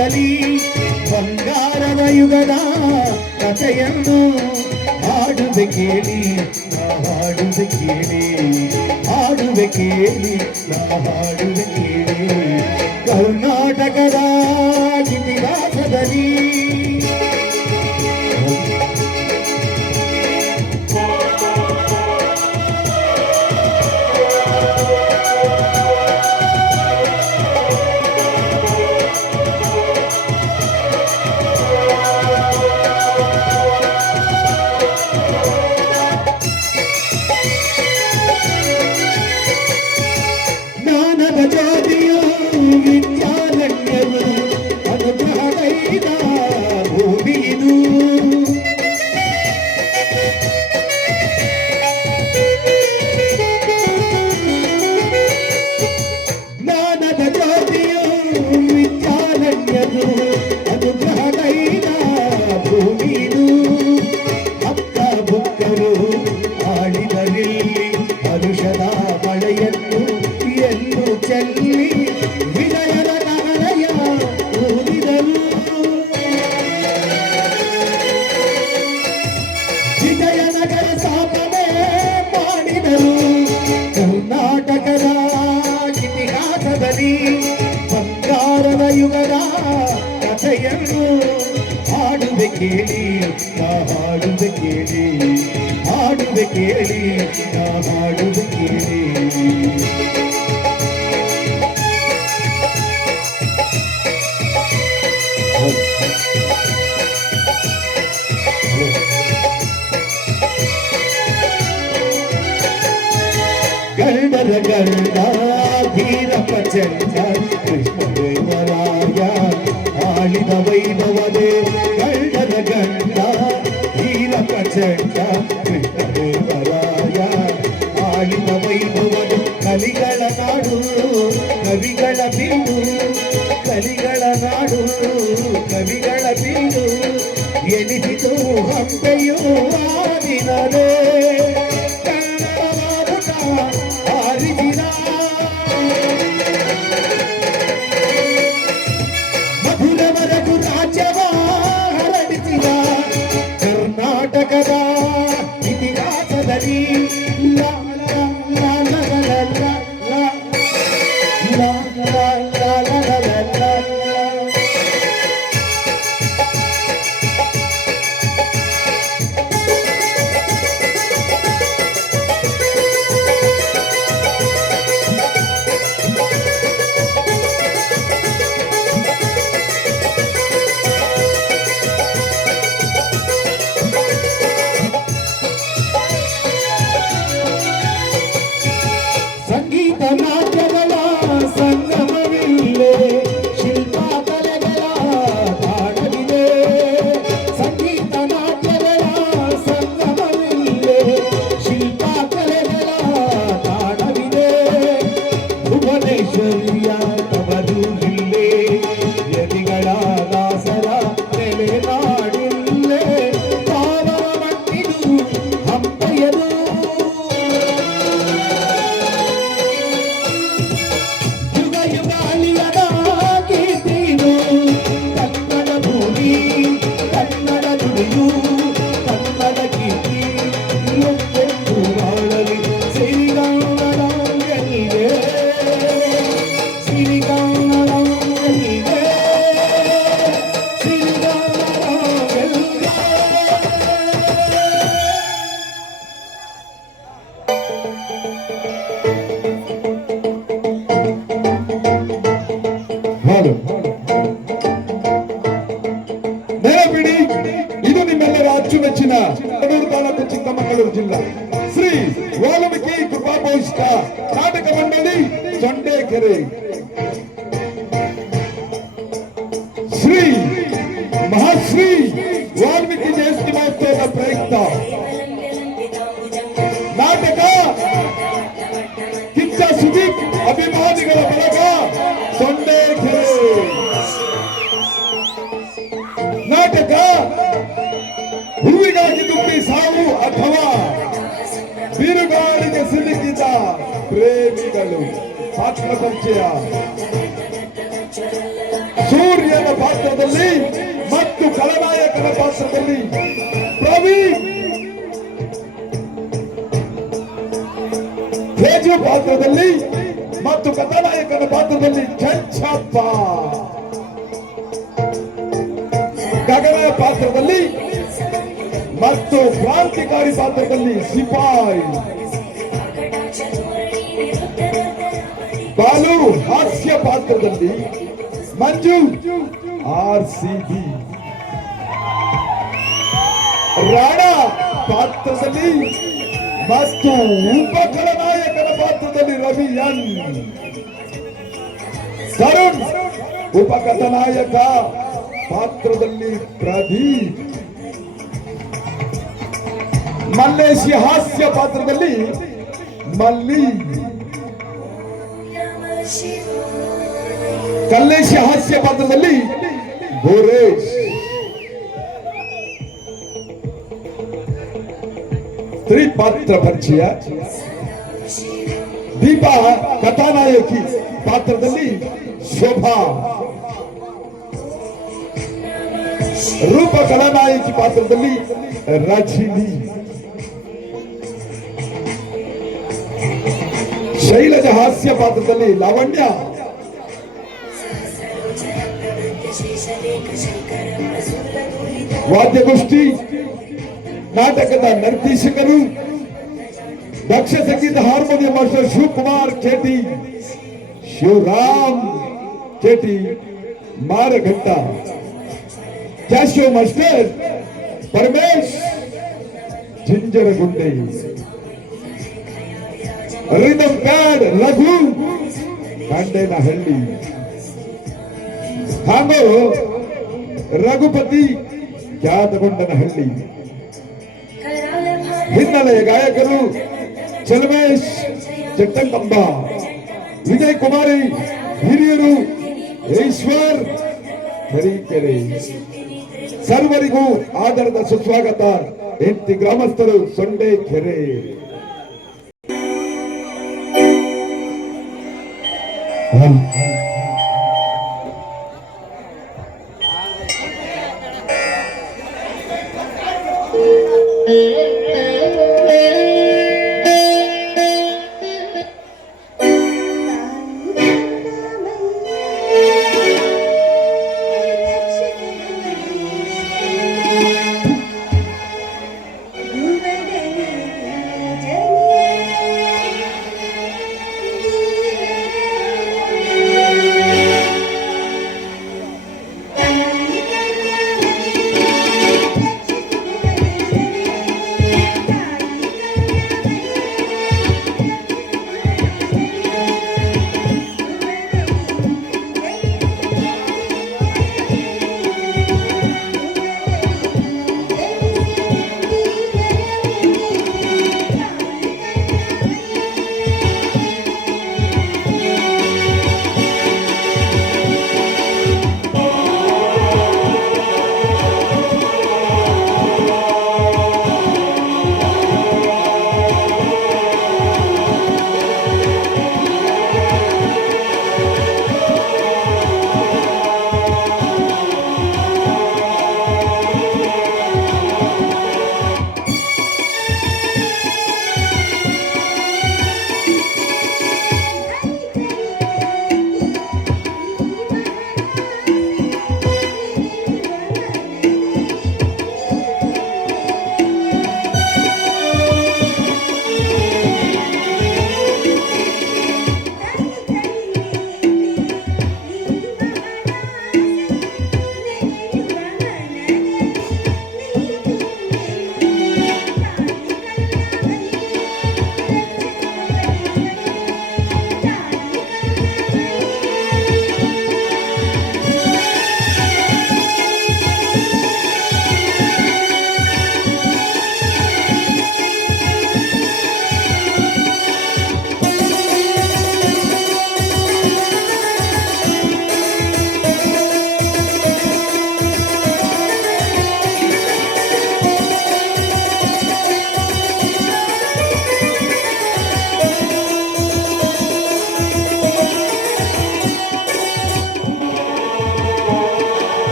ಇತಿಹಾಸದಲ್ಲಿ ಬಂಗಾರದ ಯುಗದ ಕಥೆಯನ್ನು ಹಾಡುವೆ ಕೇಳಿ ನಾ ಹಾಡುವೆ ಕೇಳಿ ಹಾಡುವೆ ಕೇಳಿ ನಾ ಹಾಡುವೆ ಕೇಳಿ ಕರ್ನಾಟಕದ ಇತಿಹಾಸದಲ್ಲಿ ಜ್ಯೋತಿಯು ವಿದ್ಯಾರಣ್ಯವು ಅನುಗ್ರಹದೈದ ಭೂಮಿಯಿದು ಜ್ಞಾನದ ಜ್ಯೋತಿಯು ವಿದ್ಯಾರಣ್ಯವು ಅನುಗ್ರಹದೈದ ಭೂಮಿಯಿದು ಅಕ್ಕ ಬುಕ್ಕರು ಆಳಿದರಿಲ್ಲಿ ಹರುಷದ ಮಳೆಯನ್ನು ಚೆಲ್ಲಿ ವಿಜಯದ ಕಹಳೆಯ ಊದಿದರು ವಿಜಯನಗರ ಸ್ಥಾಪನೆ ಮಾಡಿದರು ಕರ್ನಾಟಕದ ಇತಿಹಾಸದಲ್ಲಿ ಬಂಗಾರದ ಯುಗದ ಕಥೆಯನ್ನು ಹಾಡುವೆ ಕೇಳಿ ನಾ ಹಾಡುವೆ ಕೇಳಿ ಹಾಡುವೆ ಕೇಳಿ ನಾ ಹಾಡುವೆ ಕೇಳಿ ಗಂಡರ ಗಂಡ ಧೀರ ಪ್ರಚಂಡ ಕೃಷ್ಣದೇವರಾಯ ಆಳಿದ ವೈಭವದೇ ಗಂಡರ ಗಂಡ ಧೀರ ಪ್ರಚಂಡ ಕೃಷ್ಣದೇವರಾಯ ಆಳಿದ ವೈಭವದು ಕಲಿಗಳ ನಾಡು ಕವಿಗಳ ಬೀಡು ಕಲಿಗಳ ನಾಡು ಕವಿಗಳ ಬೀಡು ಎನಿಸಿತು ಹಂಪೆಯು ಆದಿನದೇ ಮಧುರವರೆಗೂ ರಾಜ್ಯವ ಹರಡಿಸಿದ ಕರ್ನಾಟಕದ ಇತಿಹಾಸದಲ್ಲಿ ಲಾ ಲಾ ಲಾ ಲಾ ಲಾ ಲಾ ಲಾ ಲಾ ಲಾ ಲಾ ಲಾ ಸಂಗೀತ ನಾಟ್ಯಗಳ ಸಂಗಮವಿಲ್ಲೇ ಶಿಲ್ಪ ಕಲೆಗಳ ತಾಣವಿದೆ ಸಂಗೀತ ನಾಟ್ಯಗಳ ಸಂಗಮವಿಲ್ಲೇ ಶಿಲ್ಪ ಕಲೆಗಳ ತಾಣವಿದೆ ಭುವನೇಶ್ವರಿಯ ತವರು ಇಲ್ಲೇ ಯತಿಗಳ ದಾಸರ ನೆಲೆ ನಾಡಿಲ್ಲೇ ಪಾವನ ಮಟ್ಟಿದು ಹಂಪೆಯದು ನೆನಪಿಡಿ, ಇದು ನಿಮ್ಮೆಲ್ಲರ ಅಚ್ಚುಮೆಚ್ಚಿನ ತಾಲೂಕು ಚಿಕ್ಕಮಗಳೂರು ಜಿಲ್ಲಾ ಶ್ರೀ ವಾಲ್ಮೀಕಿ ಕೃಪಾಭೂಷಿತ ನಾಟಕ ಮಂಡಳಿ ಸೊಂಡೇಕೆರೆ ಶ್ರೀ ಮಹಾಶ್ರೀ ವಾಲ್ಮೀಕಿ ಜಯಂತಿ ಮಹೋತ್ಸವದ ಪ್ರಯುಕ್ತ ನಾಟಕ ಕಿಚ್ಚ ಸುದೀಪ್ ಅಭಿಮಾನಿಗಳ ಬಳಗ ಸೊಂಡೇಕೆರೆ ನಾಟಕ ಹೂವಿಗಾಗಿ ತುಂಬಿ ಸಾವು ಅಥವಾ ಬಿರುಗಾಳಿಗೆ ಸಿಲುಕಿದ ಪ್ರೇಮಿಗಳು ಪಾತ್ರ ಪರಿಚಯ ಸೂರ್ಯನ ಪಾತ್ರ ಗಗನ ಪಾತ್ರದಲ್ಲಿ ಮತ್ತು ಕ್ರಾಂತಿಕಾರಿ ಪಾತ್ರದಲ್ಲಿ ಸಿಪಾಯಿ, ಬಾಲು ಹಾಸ್ಯ ಪಾತ್ರದಲ್ಲಿ ಮಂಜು RCB, ರಾಣಾ ಪಾತ್ರದಲ್ಲಿ ಮತ್ತು ಉಪಖಳನಾಯಕನ ಪಾತ್ರದಲ್ಲಿ ರವಿ ಎನ್, ತರುಣ್ ಉಪಕಥಾನಾಯಕ ಪಾತ್ರದಲ್ಲಿ ಪ್ರದೀಪ್, ಮಲ್ಲೇಶಿ ಹಾಸ್ಯ ಪಾತ್ರದಲ್ಲಿ ಮಲ್ಲಿ, ಕಲ್ಲೇಶಿ ಹಾಸ್ಯ ಪಾತ್ರದಲ್ಲಿ ಗೋರೇಶ್, ತ್ರಿಪಾತ್ರ ಪರಿಚಯ. ದೀಪಾ ಕಥಾನಾಯಕಿ ಪಾತ್ರದಲ್ಲಿ ಶೋಭಾ, ರೂಪ ಕಲಾನಾಯಕಿ ಪಾತ್ರದಲ್ಲಿ ರಜಿನಿ, ಶೈಲಜ ಹಾಸ್ಯ ಪಾತ್ರದಲ್ಲಿ ಲಾವಣ್ಯ, ವಾದ್ಯಗೋಷ್ಠಿ ನಾಟಕದ ನಿರ್ದೇಶಕರು ದಕ್ಷ ಸಂಗೀತ harmonium master Shivakumar KT, Shivaram KT Maraghatta, Casio master Paramesh Jinjaragunde, rhythm pad Raghu Kandenahalli ಹಾಗೂ ರಘುಪತಿ ಕ್ಯಾತಗೊಂಡನಹಳ್ಳಿ. ಹಿನ್ನೆಲೆಯ ಗಾಯಕರು ಚಲಮೇಶ್ ಜಟ್ಟಂಕಂಬ, ವಿಜಯ್ ಕುಮಾರಿ ಹಿರಿಯರು, ಈಶ್ವರ್ ತರೀಕೆರೆ. ಸರ್ವರಿಗೂ ಆದರದ ಸುಸ್ವಾಗತ. ಹೆಂಡತಿ ಗ್ರಾಮಸ್ಥರು ಸೊಂಡೆ ಕೆರೆ.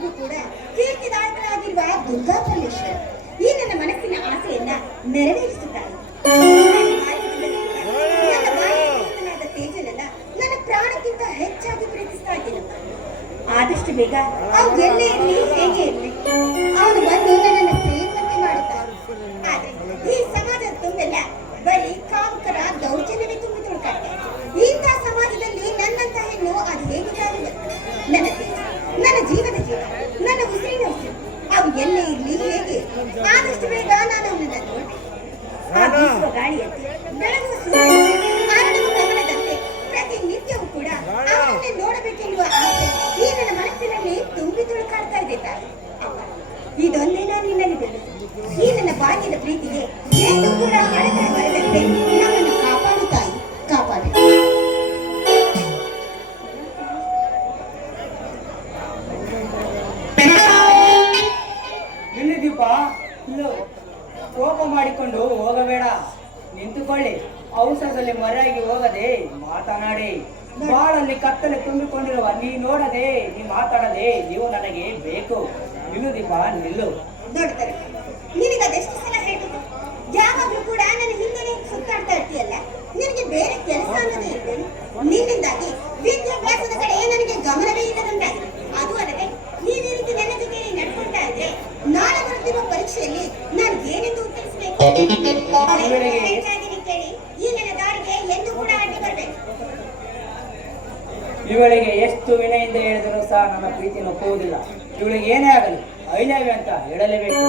ಎಲ್ಲರಿಗೂ ಕೂಡ ಕೀರ್ತಿದಾಯಕರಾಗಿರುವ ದುರ್ಗಾ ಪರಮೇಶ್ವರ ಈ ನನ್ನ ಮನಸ್ಸಿನ ಆಸೆಯನ್ನ ನೆರವೇರಿಸುತ್ತಾಳೆ. ನನ್ನ ಬಾಯಿಯ ತೇಜನನ್ನ ನನ್ನ ಪ್ರಾಣಕ್ಕಿಂತ ಹೆಚ್ಚಾಗಿ ಪ್ರೀತಿಸ್ತಾ ಇದ್ದೀನಪ್ಪ. ಆದಷ್ಟು ಬೇಗ ಅವು ಎಲ್ಲೇ ಇರಲಿ ಹೇಗೆ ಇರಲಿ ಅವನು ಬಂದು ನನ್ನನ್ನು ಪ್ರೇಮಕ್ಕೆ ಮಾಡುತ್ತಾರೆ. ಆದ್ರೆ ಈ ಸಮಾಜದ ತುಂಬೆಲ್ಲ ಬರೀ ಕಾಮಕರ ದೌರ್ಜನ್ಯವೇ ತುಂಬಿ ತುಳುಕಾಡ್ತಾರೆ. ಇಂಥ ಸಮಾಜದಲ್ಲಿ ನನ್ನಂತ ಹೆಣ್ಣು ಅದು ಹೇಗಿದ್ದಾಗಿದೆ? ನನ್ನ ತೇಜ, ನನ್ನ ಜೀವದ ಜೀವ, ನನ್ನ ಉಸಿರಿನ ಉಸಿರು ಅವು ಎಲ್ಲೇ ಇರಲಿ ಹೇಗೆ ಆದಷ್ಟು ಬೇಗ ನಾನು ಅವನನ್ನ ನೋಡ್ಬೇಕು. ಆ ಬೀಸುವ ಗಾಳಿಯಂತೆ ಬೆಳಗುವ ಸೂರ್ಯನಂತೆ ಹರಡುವ ಗಮನದಂತೆ ಪ್ರತಿನಿತ್ಯವೂ ಕೂಡ ಅವನನ್ನೇ ನೋಡಬೇಕೆನ್ನುವ ಆಸೆ ಈ ನನ್ನ ಮನಸ್ಸಿನಲ್ಲಿ ತುಂಬಿ ತುಳುಕಾಡ್ತಾ ಇದೆ ತಾಯಿ. ಅಪ್ಪ, ಇದೊಂದೇ ನಾನು ನಿನ್ನಲ್ಲಿ ಬಿಡುವುದು. ಈ ನನ್ನ ಬಾಲ್ಯದ ಪ್ರೀತಿಗೆ ಎಂದು ಕೂಡ ಅಡೆತಡೆ ಬರದಂತೆ ನಮ್ಮನ್ನು ಕಾಪಾಡು ತಾಯಿ, ಕಾಪಾಡು. ಇಲ್ಲಿ ದೀಪ, ಇಲ್ಲು ಕೋಪ ಮಾಡಿಕೊಂಡು ಹೋಗಬೇಡ, ನಿಂತುಕೊಳ್ಳಿ. ಅವಸರದಲ್ಲಿ ಮರೆಯಾಗಿ ಹೋಗದೆ ಮಾತನಾಡಿ. ಬಾಳಲ್ಲಿ ಕತ್ತಲೆ ತುಂಬಿಕೊಂಡಿರುವ ನೀ ನೋಡದೆ, ನೀ ಮಾತಾಡದೆ ನೀವು ನನಗೆ ಬೇಕು. ನಿಲ್ಲು ದೀಪ, ನಿಲ್ಲು. ನೋಡ್ತಾರೆ, ನಿನಗೆ ಅದೆಷ್ಟು ಸಲ ಹೇಳ್ಬೇಕು? ಯಾವಾಗ್ಲೂ ಕೂಡ ನನ್ನ ಹಿಂದೆನೆ ಸುತ್ತಾಡ್ತಾ ಇರ್ತೀಯಲ್ಲ, ನಿನಗೆ ಬೇರೆ ಕೆಲಸ ಅನ್ನೋದೇ ಇರ್ತೇನೆ. ನಿನ್ನಿಂದಾಗಿ ವಿದ್ಯಾಭ್ಯಾಸದ ಕಡೆ ನನಗೆ ಗಮನವೇ ಇಲ್ಲದಂತಾಗಿದೆ. ಅದು ಅಲ್ಲದೆ ನೀನ್ ಈ ರೀತಿ ನನ್ನ ಜೊತೆ ನಡ್ಕೊಳ್ತಾ ಇದ್ರೆ ನಾಳೆ ಬರುತ್ತಿರುವ ಪರೀಕ್ಷೆಯಲ್ಲಿ ನಾನು ಏನೆಂದು ಉತ್ತರಿಸಬೇಕು? ಕೇಳಿ, ಈ ನನ್ನ ದಾರಿಗೆ ಎಂದು ಕೂಡ ಅಡ್ಡಿ ಬರಬೇಕು. ಇವಳಿಗೆ ಎಷ್ಟು ವಿನಯಿಂದ ಹೇಳಿದರೂ ಸಹ ನನ್ನ ಪ್ರೀತಿ ಒಪ್ಪುವುದಿಲ್ಲ. ಇವಳಿಗೆ ಏನೇ ಆಗಲಿ ಐ ಲವ್ ಯು ಅಂತ ಹೇಳಲೇಬೇಕು.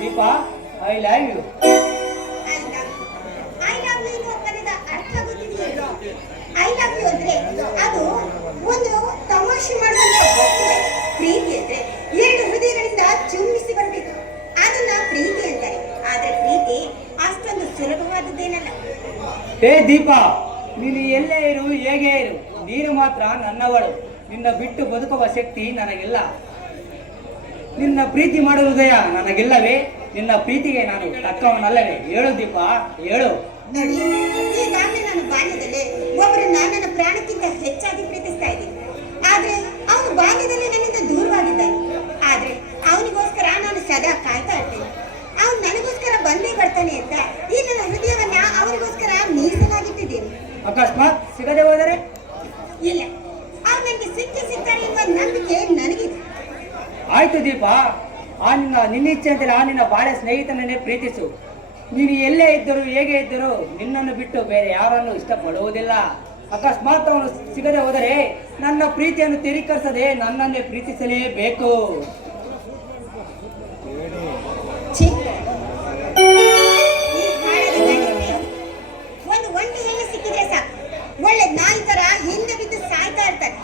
Deepa, I love you. I love you ಎನ್ನುವ ಪದದ ಅರ್ಥ ಗೊತ್ತಿದೆಯೇ? ಐ ಲವ್ ಯು ಅಂದ್ರೆ ಅದು ಒಂದು ತಮಾಷೆ ಮಾಡುವಂತ ವಸ್ತುವೆ. ಪ್ರೀತಿ ಅಂದ್ರೆ ಎರಡು ಹೃದಯಗಳಿಂದ ಚುಮ್ಮಿಸಿ ಬರಬೇಕು, ಅದನ್ನ ಪ್ರೀತಿ ಅಂತಾರೆ. ಆದ್ರೆ ಪ್ರೀತಿ ಅಷ್ಟೊಂದು ಸುಲಭವಾದದ್ದೇನಲ್ಲ. ಹೇ ದೀಪ, ನೀನು ಎಲ್ಲೇ ಇರು, ಹೇಗೆ ಇರು, ನೀನು ಮಾತ್ರ ನನ್ನವಳು. ನಿನ್ನ ಬಿಟ್ಟು ಬದುಕುವ ಶಕ್ತಿ ನನಗಿಲ್ಲ. ನಿನ್ನ ಪ್ರೀತಿ ಮಾಡುವ ಹೃದಯ ನನಗಿಲ್ಲವೇ? ನಿನ್ನ ಪ್ರೀತಿಗೆ ನಾನು ತಕ್ಕವನಲ್ಲವೇ? ಹೇಳು ದೀಪ, ಹೇಳು. ನೋಡಿ, ಈಗಾಗಲೇ ನಾನು ಬಾಲ್ಯದಲ್ಲೇ ಒಬ್ಬರನ್ನ ನನ್ನ ಪ್ರಾಣಕ್ಕಿಂತ ಹೆಚ್ಚಾಗಿ ಪ್ರೀತಿಸ್ತಾ ಇದ್ದೀನಿ. ಆದ್ರೆ ಅವನು ಬಾಲ್ಯದಲ್ಲೇ ನನ್ನಿಂದ ದೂರವಾಗಿದ್ದಾನೆ. ಆದ್ರೆ ಅವನಿಗೋಸ್ಕರ ನಾನು ಸದಾ ಕಾಯ್ತಾ ಇರ್ತೇನೆ. ಅವನು ನನಗೋಸ್ಕರ ಬಂದೇ ಬರ್ತಾನೆ ಅಂತ ಈ ನನ್ನ ಹೃದಯವನ್ನ ಅವನಿಗೋಸ್ಕರ ಮೀಸಲಾಗಿಟ್ಟಿದ್ದೀನಿ. ಅಕಸ್ಮಾತ್ ಸಿಗದೆ ಹೋದರೆ? ಇಲ್ಲ, ಅವ್ರು ನನಗೆ ಸಿಗ್ತಾನೆ ಎನ್ನುವ ನಂಬಿಕೆ ನನಗಿದೆ. ಆಯ್ತು ದೀಪ, ನಿನ್ನಿಚ್ಛೆ ಅಂತೇಳಿ ನಿನ್ನ ಬಾಳೆ ಸ್ನೇಹಿತನನ್ನೇ ಪ್ರೀತಿಸು. ನೀನು ಎಲ್ಲೇ ಇದ್ದರೂ ಹೇಗೆ ಇದ್ದರೂ ನಿನ್ನನ್ನು ಬಿಟ್ಟು ಬೇರೆ ಯಾರನ್ನು ಇಷ್ಟಪಡುವುದಿಲ್ಲ. ಅಕಸ್ಮಾತ್ ಅವನು ಸಿಗದೆ ಹೋದರೆ ನನ್ನ ಪ್ರೀತಿಯನ್ನು ತಿರಸ್ಕರಿಸದೆ ನನ್ನನ್ನೇ ಪ್ರೀತಿಸಲೇಬೇಕು. ಒಂದು ಒಂಟಿ ಹೆಣ್ಣು ಸಿಕ್ಕಿದ್ರೆ ಸಾಕು, ಒಳ್ಳೆ ನಾಯಿ ತರ ಹಿಂದೆ ಬಿದ್ದು ಸಾಯ್ತಾ ಇರ್ತಾರೆ.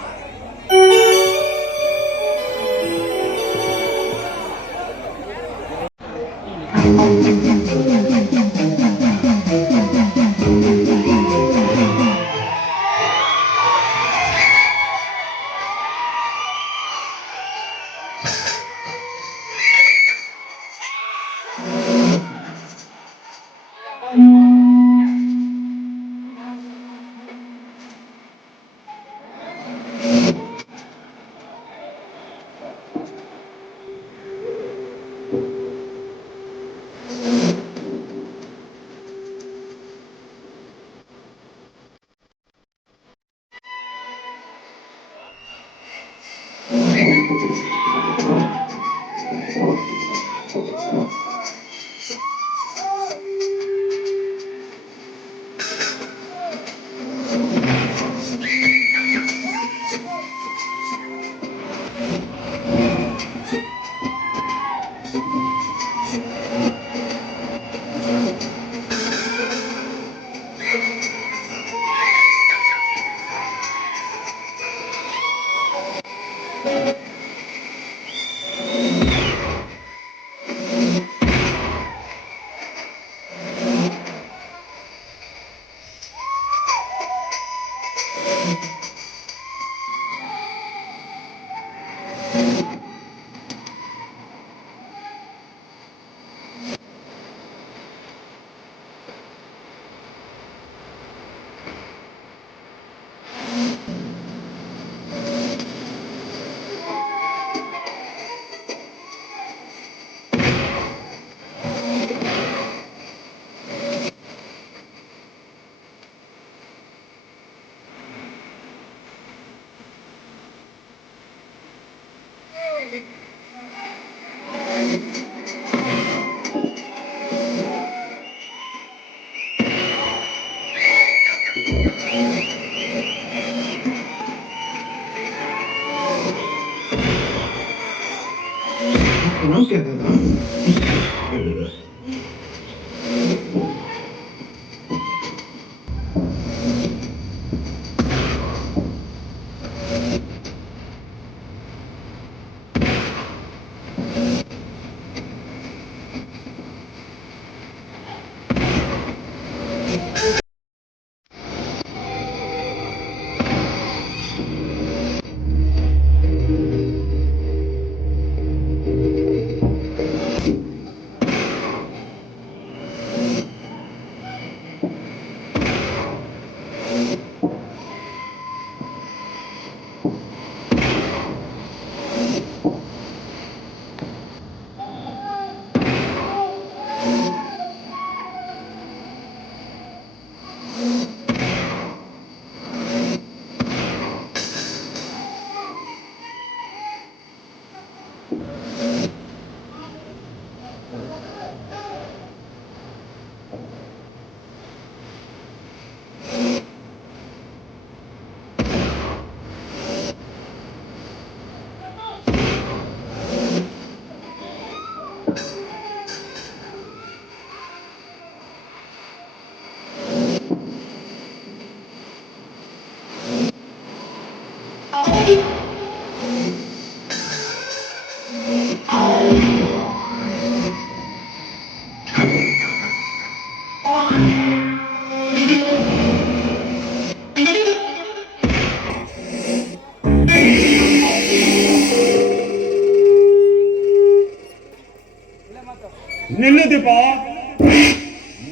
ನಿಲ್ಲು ದೀಪ,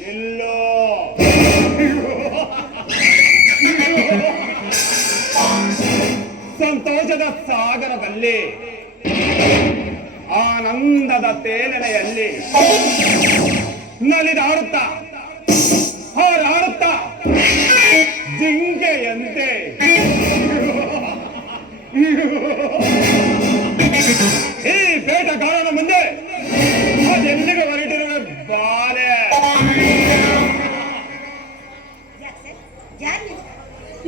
ನಿಲ್ಲು. ಸಂತೋಷದ ಸಾಗರದಲ್ಲಿ, ಆನಂದದ ತೇನೆಲೆಯಲ್ಲಿ ನಲಿದಾಡುತ್ತಾ ಹಾರಾಡುತ್ತಾ ಜಿಂಕೆಯಂತೆ ಈ ಬೇಟಗಾರನ ಮುಂದೆ ಅದೆಲ್ಲಿಗೆ ಹೊರಟಿರುವ ಬಾಲೆ.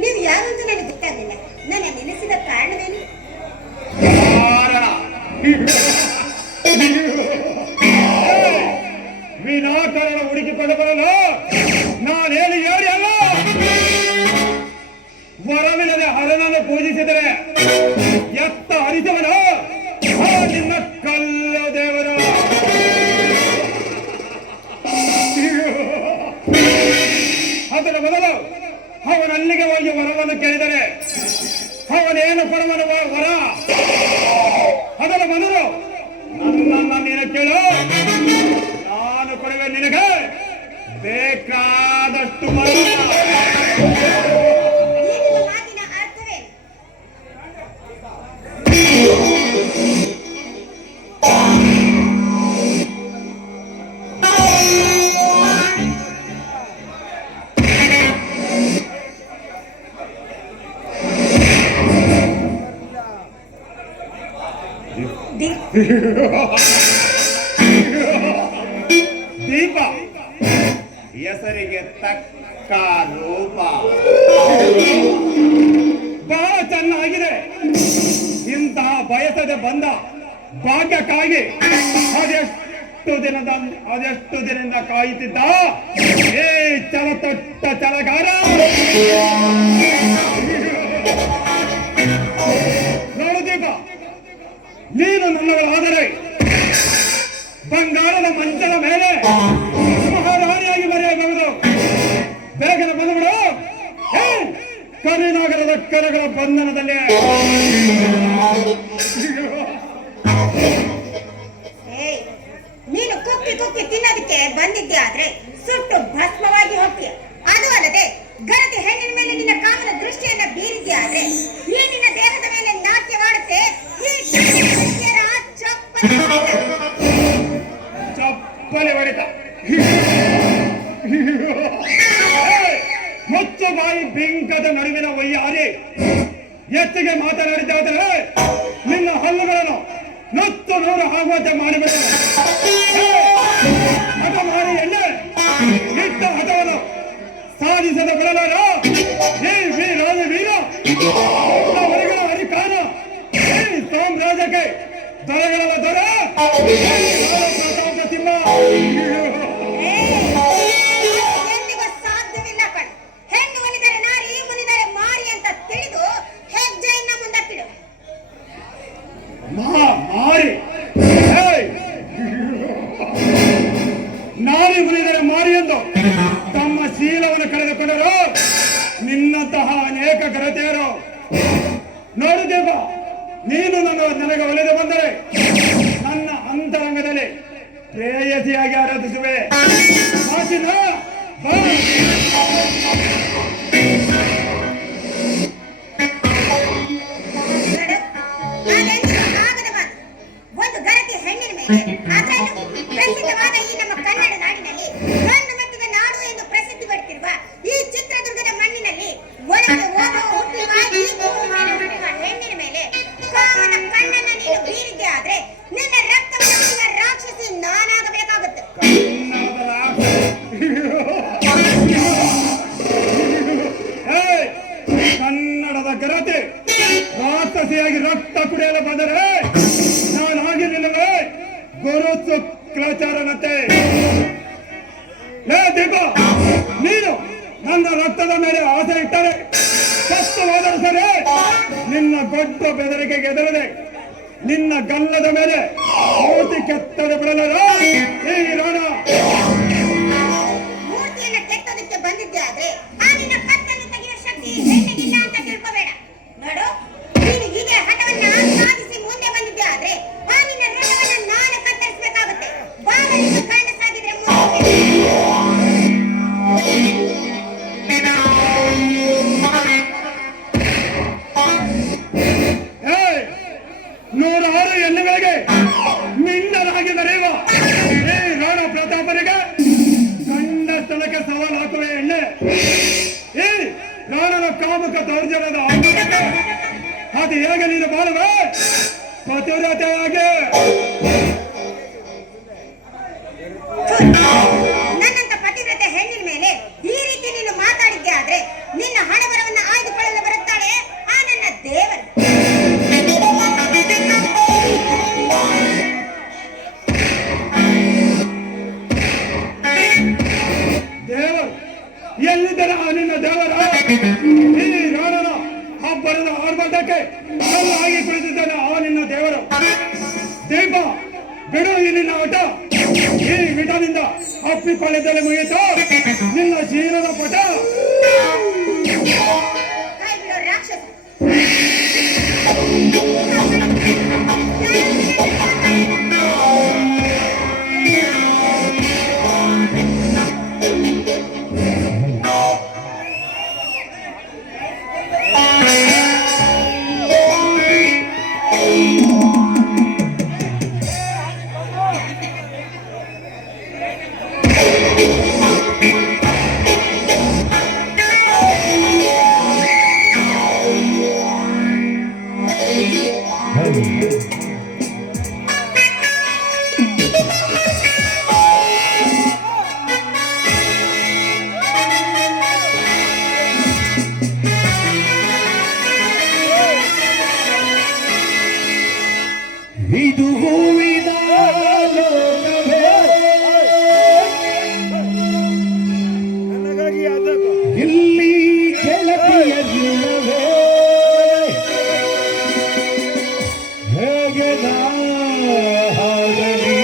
ನೀವು ಯಾರು ಅಂತ ನನಗೆ ಗೊತ್ತಾಗಲಿಲ್ಲ. ನನ್ನ ನೆನೆಸಿದ ಕಾರಣವೇನು? ವಿನಾಕಾರಣ ಹುಡುಕಿಕೊಂಡು ಬರಲು ನಾನೇನು ಹೇಳಿ ಅಲ್ಲ. ವರವಿಲ್ಲದೆ ಹರನನ್ನು ಪೂಜಿಸಿದರೆ ಎತ್ತ ಹರಿಸವನು ನಿನ್ನ ಕಲ್ಲು ದೇವರು. ಅದರ ಮೊದಲು ಅವನಲ್ಲಿಗೆ ಹೋಗಿ ವರವನ್ನು ಕೇಳಿದರೆ ಅವನೇನು ಕೊಡುವನು ವರ? ಅದರ ಮೊದಲು ನನ್ನನ್ನು ನೀನು ಕೇಳು, ನಾನು ಕೊಡುವೆ ನಿನಗೆ ಬೇಕಾದಷ್ಟು ಮರ. ಮಾತಿನ ಅರ್ಥವೇ ದೀಪ ಹೆಸರಿಗೆ ತಕ್ಕ ರೂಪ ಬಹಳ ಚೆನ್ನಾಗಿದೆ. ಇಂತಹ ಬಯಸದೆ ಬಂದ ಭಾಗ್ಯಕ್ಕಾಗಿ ಅದೆಷ್ಟು ದಿನದಿಂದ ಕಾಯುತ್ತಿದ್ದ ಏ ಚಲತೊಟ್ಟ ಚಲಗಾರ. ನೋಡು ದೀಪ, ನೀನು ನನ್ನವಳಾದರೆ ಬಂಗಾರದ ಮಂಚದ ಮೇಲೆ ಮಹಾರಾಣಿಯಾಗಿ ಬರೆಯಬಹುದು. ಬೇಗನೆ ಬಂದುಬಿಡು. ಕರಿನಗರದ ಕರಗಳ ಬಂಧನದಲ್ಲಿ. ನೀನು ಕುಕ್ಕಿ ಕುಕ್ಕಿ ತಿನ್ನೋದಕ್ಕೆ ಬಂದಿದ್ದೆ ಆದ್ರೆ ಸುಟ್ಟು ಭಸ್ಮವಾಗಿ ಹೋಗ್ತೀಯ. ಅದು ಅಲ್ಲದೆ ಗರತಿ ಹೆಣ್ಣಿನ ಮೇಲೆ ನಿನ್ನ ಕಾಮನ ದೃಷ್ಟಿಯನ್ನ ಬೀರಿದ್ದೆ ಆದ್ರೆ ಈ ನಿನ್ನ ದೇಹದ ಮೇಲೆ ನಾಟ್ಯವಾಡುತ್ತೆ ಚಪ್ಪಲೆ ಹೊಡೆತ. ಮುಚ್ಚು ಬಾಯಿ ಬಿಂಕದ ನಡುವಿನ ವಯ್ಯಾರಿ. ಹೆಚ್ಚಿಗೆ ಮಾತನಾಡಿದ್ದಾದರೆ ನಿನ್ನ ಹಲ್ಲುಗಳನ್ನು ನೂತ್ತು ನೂರು ಆಗುವಂತೆ ಮಾಡಿಬಿಡ. ಹಠ ಮಾಡಿ ಎಣ್ಣೆ ಇಟ್ಟ ಹಠವನ್ನು ಸಾಧಿಸದ ಬಿಡಲಾರ ಈ ವೀರಾದ ವೀರ ಹೊರಗಳ ಅಧಿಕಾರ ಈ ಸಾಮ್ರಾಜ್ಯಕ್ಕೆ ದೊರೆಗಳ ದೊರೆ ಪ್ರತಾಪ ಸಿಂಹ. ಎಂದಿಗೂ ಸಾಧ್ಯವಿಲ್ಲ ಕಣ್. ಹೆಣ್ಣು ಮುನಿದರೆ ನಾರಿ, ಮುನಿದರೆ ಮಾರಿ ಅಂತ ತಿಳಿದು ಹೆಜ್ಜೆಯನ್ನ ಮುಂದಕ್ಕಿಡು. ಮಾರಿ ನಾರಿ ಮುನಿದರೆ ಮಾರಿ ಎಂದು ತಮ್ಮ ಶೀಲವನ್ನು ಕಳೆದುಕೊಂಡರು ನಿನ್ನಂತಹ ಅನೇಕ ಗೆಳತಿಯರು. ನೋಡು ದೇವ, ನೀನು ನನಗೆ ಒಲಿದು ಬಂದರೆ ನನ್ನ ಅಂತರಂಗದಲ್ಲಿ ಪ್ರೇಯಸಿಯಾಗಿ ಆರಾಧಿಸುವೆ. ಮಾತಿನ ಬಾ. ಒಂದು ಗರತಿ ಹೆಣ್ಣಿನ ಮೇಲೆ, ಅದರಲ್ಲೂ ಪ್ರಸಿದ್ಧವಾದ ಈ ನಮ್ಮ ಕನ್ನಡ ನಾಡಿನಲ್ಲಿ ಗಂಡು ಮೆಟ್ಟಿದ ನಾಡು ಎಂದು ಪ್ರಸಿದ್ಧಿ ಪಡೆದಿರುವ ಈ ಚಿತ್ರದುರ್ಗದ ಮಣ್ಣಿನಲ್ಲಿ ಒಳಗೆ ಓದುವ ಹುಟ್ಟಿರುವ ಈ ಭೂಮಿಯಲ್ಲಿರುವ ಹೆಣ್ಣಿನ ಮೇಲೆ ಕಾಮನ ಕಣ್ಣನ್ನ ನೀನು ಬೀರಿದ್ದೆ ಆದ್ರೆ ನಿನ್ನ ರಕ್ತವನ್ನು ಕುಡಿಯುವ ರಾಕ್ಷಸಿ ನಾನಾಗಬೇಕಾಗುತ್ತೆ. ಕನ್ನಡದ ಗರತಿ ರಾಕ್ಷಸಿಯಾಗಿ ರಕ್ತ ಕುಡಿಯಲು ಬಂದರೆ ನಾನಾಗಿರಲಿಲ್ಲವೇ ಗುರು ಶುಕ್ರಾಚಾರ್ಯನಂತೆ. ದೀಪ, ನೀನು ನನ್ನ ರಕ್ತದ ಮೇಲೆ ಆಸೆ ಇಟ್ಟರೆ ಸತ್ತು ಹೋದರೂ ಸರಿ ನಿನ್ನ ದೊಡ್ಡ ಬೆದರಿಕೆಗೆ ಎದುರದೆ ನಿನ್ನ ಗಲ್ಲದ ಮೇಲೆ ಮೂತಿ ಕೆತ್ತದ ಬಿಡಲಾರ ಈ ರಾಣ. ಮೂರ್ತಿಯನ್ನ ಕೆತ್ತೋದಕ್ಕೆ ಬಂದಿದ್ದೆ ಆದ್ರೆ ಆ ನಿನ್ನ ಕತ್ತನ್ನು ತೆಗೆಯುವ ಶಕ್ತಿ ಹೆಣ್ಣಿಗಿಲ್ಲ ಅಂತ ತಿಳ್ಕೋಬೇಡ. ನೋಡು, ನೀನು ಇದೇ ಹಠವನ್ನ ಸಾಧಿಸಿ ಮುಂದೆ ಬಂದಿದ್ದೆ ಆದ್ರೆ ಆ ನಿನ್ನ ಋಣವನ್ನ ನಾನು ಕತ್ತರಿಸಬೇಕಾಗುತ್ತೆ. ಬಾಗಿಲಿಗೆ ಗಂಡ ಸಾಗಿದ್ರೆ ನೂರಾರು ಹೆಣ್ಣುಗಳಿಗೆ ಮಿಂಡಲಾಗಿ ನಡೆಯುವ ಈ ರಾಣ ಪ್ರತಾಪನಿಗೆ ಗಂಡ ಸ್ಥಳಕ್ಕೆ ಸವಾಲು ಹಾಕುವ ಎಣ್ಣೆ ಈ ರಾಣನ ಕಾಮುಕ ದೌರ್ಜನ್ಯದ ಆಗುವುದಕ್ಕೆ ಅದು ಹೇಗೆ ನೀನು ಬಾಳುವೆ ಪತಿವ್ರತೆಯಾಗಿ. ನನ್ನಂತ ಪತಿವ್ರತೆ ಹೆಣ್ಣಿನ ಮೇಲೆ ಈ ರೀತಿ ನೀನು ಮಾತಾಡಿದ್ದೆ ಆದ್ರೆ ನಿನ್ನ ಹಣವರವನ್ನ ಆಯ್ದುಕೊಳ್ಳಲು ಬರುತ್ತಾಳೆ ಆ ನನ್ನ ದೇವರು. ದೇವರು ಎಲ್ಲಿದ್ದರೆ ಆ ನಿನ್ನ ದೇವರ ಈ ರಾಣನ ಹಬ್ಬರದ ಆರ್ಭಟಕ್ಕೆ ಕಲ್ಲಾಗಿ ಕುಳಿತಿದ್ದಾನೆ ಆ ನಿನ್ನ ದೇವರು. ದೀಪ, ಬಿಡು ಈ ನಿನ್ನ ಆಟ. ಈ ವಿಟನಿಂದ ಅಪ್ಪಿಕೊಳ್ಳಿದ್ದಲ್ಲಿ ಮುಗಿಯಿತು ನಿನ್ನ ಜೀವನದ ಪಟ. ಕೈ ಬಿಡೋ ರಾಕ್ಷಸ. ಇದು ಹೂವಿನ ಲೋಕವೇ, ಇಲ್ಲಿ ಗೆಳತಿಯರಿಲ್ಲವೇ, ಹೇಗೆ ನಾ ಹಾಡಲಿ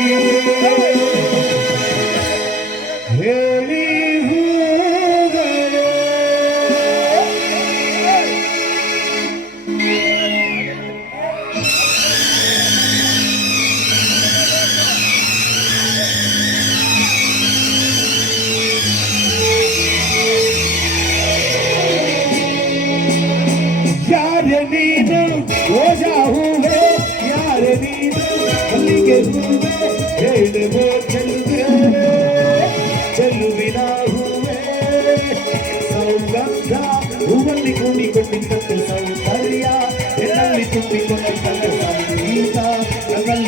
ಹೇಳಿ ಹೂಗಳೇ. ಯಾರೆ ನೀನು ರೋಜಾ ಹೂವೆ, ಯಾರೆ ನೀನು ಮಲ್ಲಿಗೆ ಹೂವೆ, ಹೇಳುವೋ ಚೆಲುವೆ ಚೆಲುವಿನ ಹೂವೆ. ಸೌಗಂಧ ಹೂವಲ್ಲಿ ಕೂಡಿಕೊಂಡಿದ್ದಂತೆ ಸೌಂದರ್ಯ, ಎನ್ನಲ್ಲಿ ತುಂಬಿಕೊಂಡಿದ್ದಂತೆ ಸಂಗೀತ, ನನ್ನಲ್ಲಿ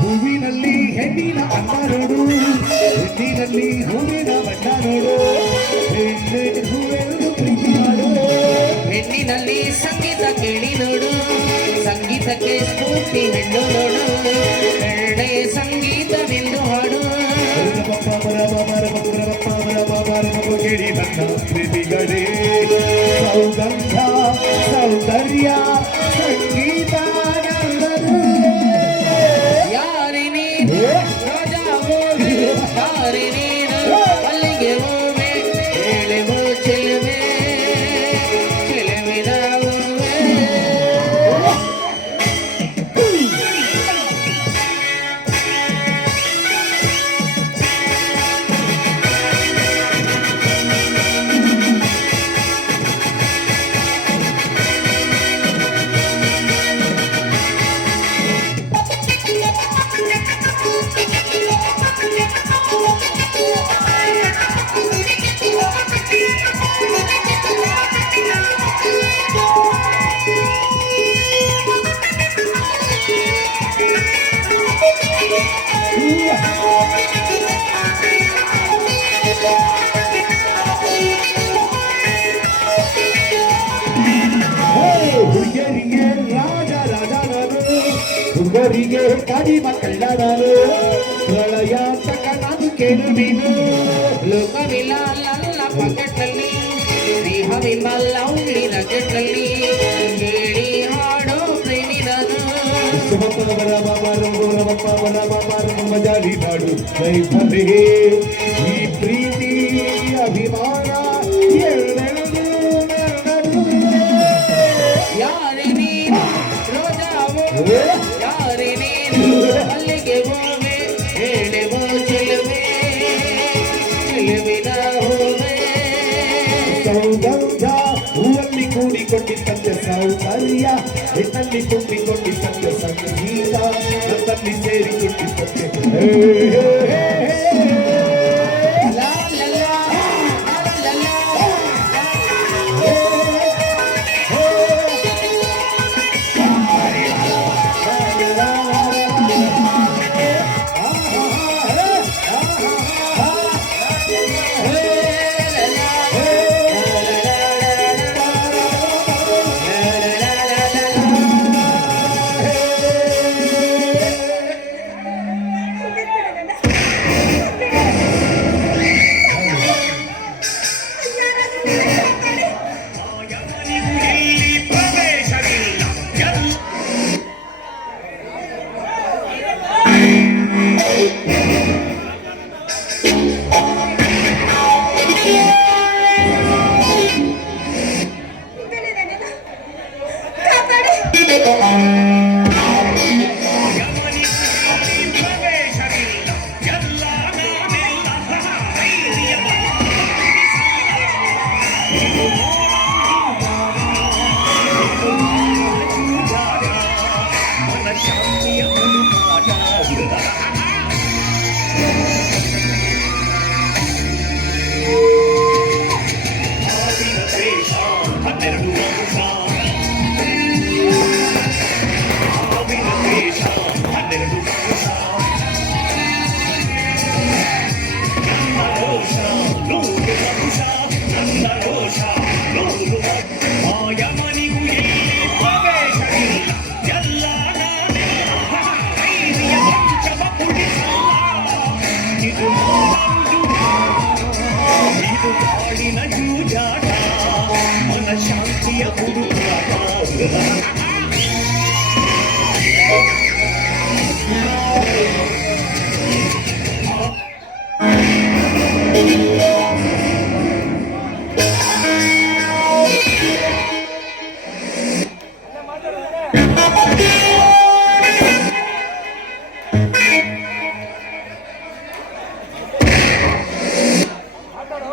ಹೂವಿನಲ್ಲಿ ಹೆಣ್ಣಿನ ಅನ್ನ ನೋಡು, ಹೆಣ್ಣಿನಲ್ಲಿ ಹೂವಿನ ಬಣ್ಣ ನೋಡು, ಹೆಣ್ಣೆ ಹೂವೆಂದು ಪ್ರೀತಿ ಮಾಡು. ಹೆಣ್ಣಿನಲ್ಲಿ ಸಂಗೀತ ಕೇಳಿ ನೋಡು, ಸಂಗೀತಕ್ಕೆ ಸ್ಫೂರ್ತಿ ಹೆಣ್ಣು ನೋಡು, ಹೆಣ್ಣೆ ಸಂಗೀತವೆಂದು ಹಾಡು. ಕೇಳಿ ನನ್ನ ಪ್ರೀತಿಗಳೇ, ಸೌಗಂಧ ಸೌಂದರ್ಯ ಸಂಗೀತ ನನ್ನದು. ಯಾರಿ ನೀನು ರೋಜಾ ಹೂವೆ, ಯಾರಿ ನೀನು ಮಲ್ಲಿಗೆ ಹೂವೆ, ಹೇಳುವು ಚೆಲುವೆ ಚೆಲುವಿನ ಹೂವೆ. ಹುಡುಗರಿಗೆ ರಾಜ ರಾಜ ನಾನು, ಹುಡುಗರಿಗೆ ಕಡಿಮ ಕಳ್ಳ ನಾನು, ಪ್ರಳಯ ತಕ ನಾನು ಕೇಳು ನೀನು. ಲೋಕವಿಲ್ಲ ನನ್ನ ಪಾಕೆಟ್ನಲ್ಲಿ, ಸ್ನೇಹವೆಂಬ ಲೌಂಗ್ಲಿ ನಗೆಟ್ನಲ್ಲಿ, ಕೇಳಿ ಹಾಡೋ ಪ್ರೇಮಿ ನಾನು. ಮಜಾಲಿ ಮಾಡು ಲೈಫಲ್ಲಿ, ಈ ಪ್ರೀತಿ ಅಭಿಮಾನ ಎರಡೆರಡು ನನ್ನದು. ಯಾರಿ ನೀನು ರೋಜಾ ಹೂವೆ, ಯಾರಿ ನೀನು ಮಲ್ಲಿಗೆ ಹೂವೆ, ಹೇಳುವು ಚೆಲುವೆ ಚೆಲುವಿನ ಹೂವೆ. ಸೌಗಂಧ ಹೂವಲ್ಲಿ ಕೂಡಿಕೊಂಡಿದ್ದಂತೆ ಸೌಂದರ್ಯ, ಹೆಣ್ಣಲ್ಲಿ ತುಂಬಿಕೊಂಡಿದ್ದಂತೆ ಸಂಗೀತ, ನನ್ನಲ್ಲಿ ಸೇರಿಕೊಂಡಿದ್ದಂತೆ ಲಾ ಲಾ ಲಾ, ಲಾ ಲಾ ಲಾ.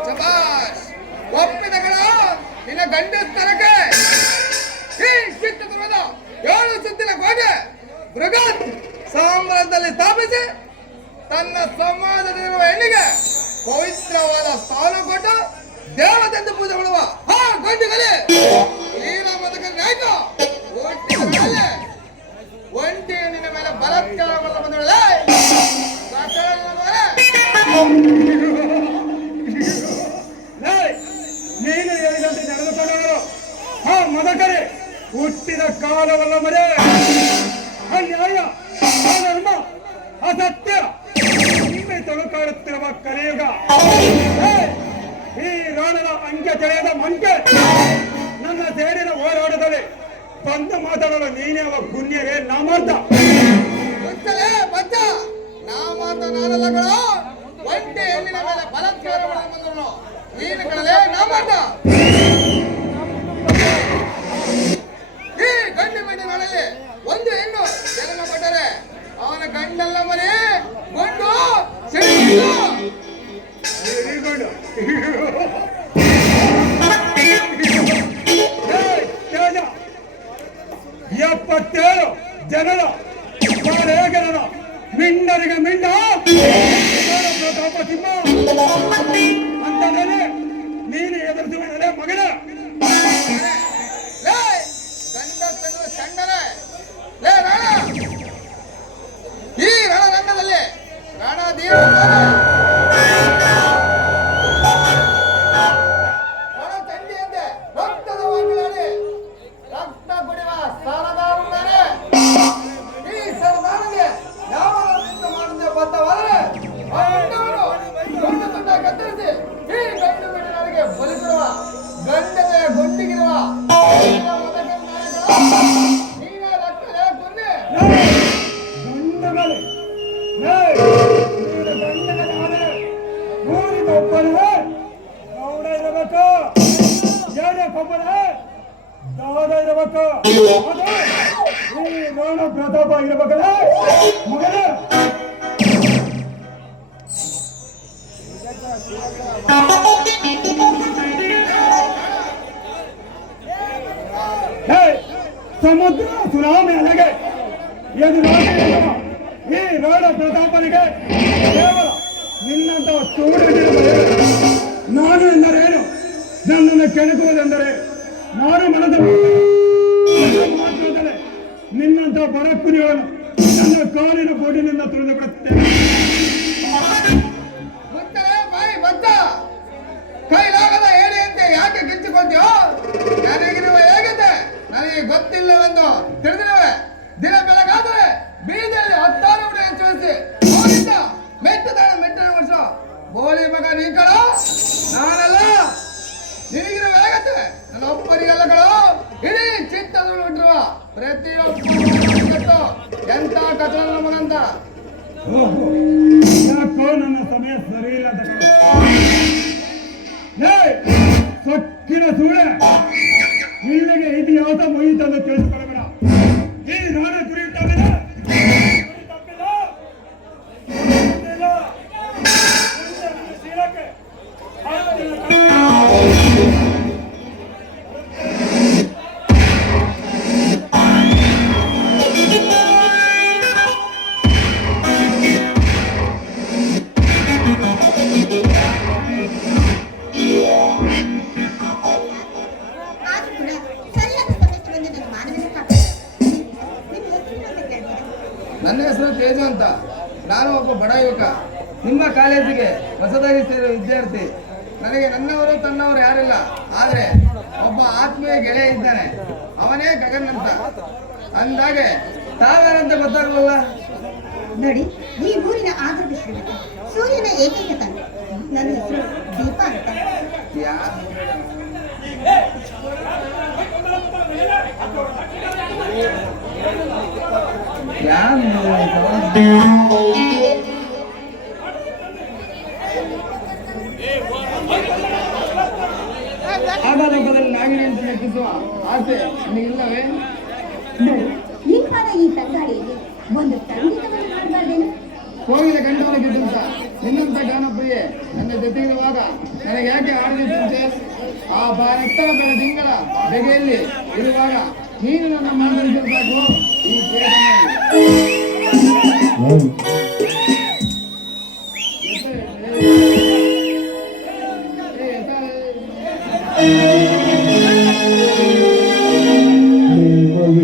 ಶಬಾಷ್! ಒಪ್ಪಿದಗಳ ನಿನ್ನ ಗಂಡಸ್ತರಕ್ಕೆ ಈ ಕಿತ್ತುತನದ 7 ಸುತ್ತಿನ ಕೋಟೆ ಬೃಹತ್ ಸಾಮ್ರಾಜ್ಯದಲ್ಲಿ ಸ್ಥಾಪಿಸಿ ತನ್ನ ಸಮಾಜದಲ್ಲಿರುವ ಹೆಣ್ಣಿಗೆ ಪವಿತ್ರವಾದ ಸ್ಥಾನ ಕೊಟ್ಟು ದೇವತೆಂದು ಪೂಜೆ ಮಾಡುವ ಆ ಗಂಡುಗಳೇ ಈ ನಮ್ಮ ಆಯ್ತು ಬಲಾತ್ಕಾರವನ್ನು ಬಂದವಳೆ ನೀನು ಹೇಳಿದಂತೆ ನಡೆದುಕೊಂಡವರು ಆ ಮದಕರೆ ಹುಟ್ಟಿದ ಕಾಲವಲ್ಲ ಮರೆ. ಅನ್ಯಾಯ, ಅಧರ್ಮ, ಅಸತ್ಯ ನಿಮ್ಮೆ ತೊಳಕಾಡುತ್ತಿರುವ ಕಲಿಯುಗ. ಈ ರಾಣನ ಅಂಕೆ ತಿಳಿಯದ ಮಂಕೆ ನನ್ನ ಸೇರಿನ ಹೋರಾಟದಲ್ಲಿ ಬಂದು ಮಾತಾಡಲು ನೀನೇ ಅವ ಪುಣ್ಯವೇ ನಾಮಾರ್ಥ. ಬಚ್ಚ ನಾಮಾರ್ಥ ನಾನಲ್ಲಗಳು ಒಂಟೆ ಹೆಣ್ಣಿನ ಮೇಲೆ ಬಲಾತ್ಕಾರ ಬಂದವನು ನೀನು ಕಣಲೆ ನಾಮಾರ್ಥ. ಈ ಗಂಡು ಮಣ್ಣಿನಲ್ಲಿ ಒಂದು ಹೆಣ್ಣು ಜನ್ಮ ಪಟ್ಟರೆ ಅವನ ಗಂಡಲ್ಲ ಮನೆ ಗೊಂಡು ಎಪ್ಪತ್ತೇಳು ಜನರ ಬಾರೇಗರನ ಮಿಂಡರಿಗೆ ಮಿಂಡ ಪ್ರತಾಪ ಸಿಂಹ ಅಂತ ನೀನು ಎದುರಿಸುವನೇ ಮಗನ ಗಂಡಸ್ತನು ಚಂಡನೆ ಲೇ ರಾಣ. ಈ ರಣರಂಗದಲ್ಲಿ ರಣಧೀರ ರಣಚಂಡಿಯಂತೆ ರಕ್ತದ ವಾಗ್ದಾಳಿ ರಕ್ತ ಕುಡಿಯುವ ಸರದಾರನಾರೆ. ಈ ಸರದಾರನಿಗೆ ಯಾವ ಮಾಡುತ್ತೆ ಬದ್ಧವಾದರೆ ಆ ಗಂಡವನ್ನು ತುಂಡ ತುಂಡ ಕತ್ತರಿಸಿ ಈ ಗಂಡು ಬಿಡಿನಾಡಿಗೆ ಬಲಿಸಿರುವ ಗಂಡದ ಗುಂಡಿಗಿರುವ ನೀನೇ ರಕ್ತದ ಗುಂಡಿ ಊರಿಗೊಬ್ಬನೇ ಗೌಡ ಇರಬೇಕು, ಏರಿಯಕ್ಕೊಬ್ಬನೇ ದಾದ ಇರಬೇಕು. ಈ ರೋಣ ಪ್ರತಾಪ ಇರಬೇಕಲ್ಲ ಮಗನೇ. ಸಮುದ್ರ ಸುನಾಮಿ ಅಲೆಗೆ ಎದುರಾಗಿರುವ ಈ ರೋಣ ಪ್ರತಾಪನಿಗೆ ಕೇವಲ ನಿನ್ನಂತ ನಾನು ಎಂದರೇನು, ನನ್ನನ್ನು ಕೆಣಕುವುದೆಂದರೆ ನಾನು ಮನದ ಮಾತ್ರದಲ್ಲೇ ನಿನ್ನಂತ ಬಡಕುರಿಯನ್ನು ನನ್ನ ಕಾಲಿನ ಬೋಟಿನಿಂದ ತುಳಿದು ಬಿಡುತ್ತೇನೆ. ಬಾಯಿ ಬದ್ದ ಕೈಲಾಗದ ಏಣಿಯಂತೆ ಯಾಕೆ ಕಿಂಚಿಕೊಂಡ್ಯೋ? ನನಗಿರುವ ಹೇಗಿದೆ ನನಗೆ ಗೊತ್ತಿಲ್ಲವೆಂದು ತಿಳಿದಿರುವೆ. ದಿನ ಬೆಳಗಾದರೆ ಬೀದಿಯಲ್ಲಿ 10 ಹುಡುಗ ಹೆಚ್ಚಿಸಿ ಅವರಿಂದ ಮೆಟ್ಟನ ವರ್ಷ ಬೋಳಿ ಮಗ ನೀ ಕಳ ನಾನಲ್ಲ. ನಿನಗಿರುವ ಹೇಗತ್ತೆ ನನ್ನ ಒಬ್ಬರಿಗೆಲ್ಲಗಳು ಇಡೀ ಚಿತ್ತದಲ್ಲಿರುವ ಪ್ರತಿಯೊಬ್ಬ ಎಂತ ಕಥನ ಮಗಂತ. ಯಾಕೋ ನನ್ನ ಸಮಯ ಸರಿ ಇಲ್ಲ ಅಂತ ಸೊಕ್ಕಿನ ಸೂಳೆ ಇಲ್ಲಿಗೆ ಇತಿಹಾಸ ಮುಗಿತಂದು ತಿಳಿದುಕೊಳ್ಳಬೇಡ. ಈ ರಾಣ ಕುರಿಯುತ್ತಾನೆ ನನ್ನ ಹೆಸರು ತೇಜು ಅಂತ. ನಾನು ಒಬ್ಬ ಬಡ ಯುವಕ. ನಿಮ್ಮ ಕಾಲೇಜಿಗೆ ಹೊಸದಾಗಿ ಸೇರುವ ವಿದ್ಯಾರ್ಥಿ. ನನಗೆ ನನ್ನವರು ತನ್ನವರು ಯಾರಿಲ್ಲ, ಆದ್ರೆ ಒಬ್ಬ ಆತ್ಮೀಯ ಗೆಳೆಯ ಇದ್ದಾನೆ, ಅವನೇ ಗಗನ್ ಅಂತ. ಅಂದಾಗೆ ತಾವೇನಂತ ಗೊತ್ತಾಗಲ್ಲ. ನೋಡಿ, ಈ ಊರಿನ ಆದರ್ಶ ಶ್ರೀಮಂತ ಸೂರ್ಯನ ಏಕೈಕ ತಂದೆ. ನನ್ನ ಹೆಸರು ದೀಪ ಅಂತ. ಆಗಾಲೋಕದಲ್ಲಿ ನಾಗಿಣಿ ಅಂತ ನೆಟ್ಟಿಸುವ ಆಸೆ ನಿಮಗಿಲ್ಲವೇ? ನಿಮ್ಮ ಈ ತಂಗಾಳಿಯಲ್ಲಿ ಒಂದು ಸಂಗೀತವನ್ನು ಮಾಡಬಾರ್ದೇನು? ಕೋಗಿಲೆ ಗಂಡವನಿಗಿದ್ದಂತ ನಿನ್ನಂತ ಗಾನಪ್ರಿಯೆ ನನ್ನ ಜೊತೆಗಿರುವಾಗ ನನಗೆ ಯಾಕೆ ಆಡದಿದ್ದಂತೆ? ಆ ಎತ್ತರ ಬೆಳ ತಿಂಗಳ ಬೆಗೆಯಲ್ಲಿ ಇರುವಾಗ ನೀನು ನನ್ನ ಮನಸ್ಸಿರಬೇಕು.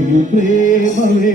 ಈ ಪ್ರೇಮವೇ